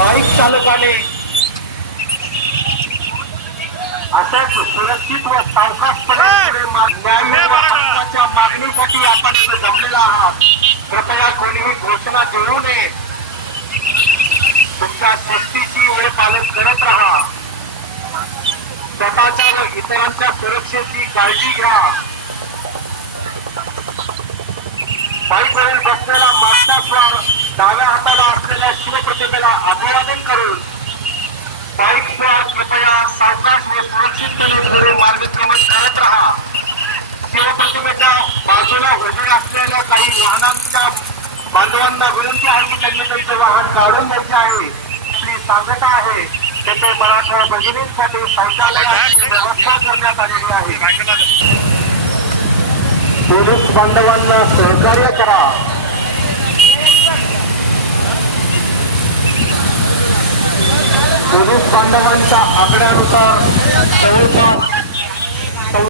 Bike चालकाने अशाच सुरक्षित व सावकाशपणे मागणीसाठी आपण इथे जमलेला आहात. कृपया कोणीही घोषणा देऊ नये. तुमच्या शिस्तीची वेळ पालन करत राहा. स्वतःच्या व इतरांच्या सुरक्षेची काळजी घ्या. बांधवांना विनंती आहे की त्यांनी त्यांचे वाहन काढून घ्यायचे आहे. श्री सांगता आहे तेथे मराठा भगिनींसाठी शौचालयाची व्यवस्था करण्यात आलेली आहे. पोलीस बांधवांना सहकार्य करा. पोलीस बांधवांच्या आकड्यानुसार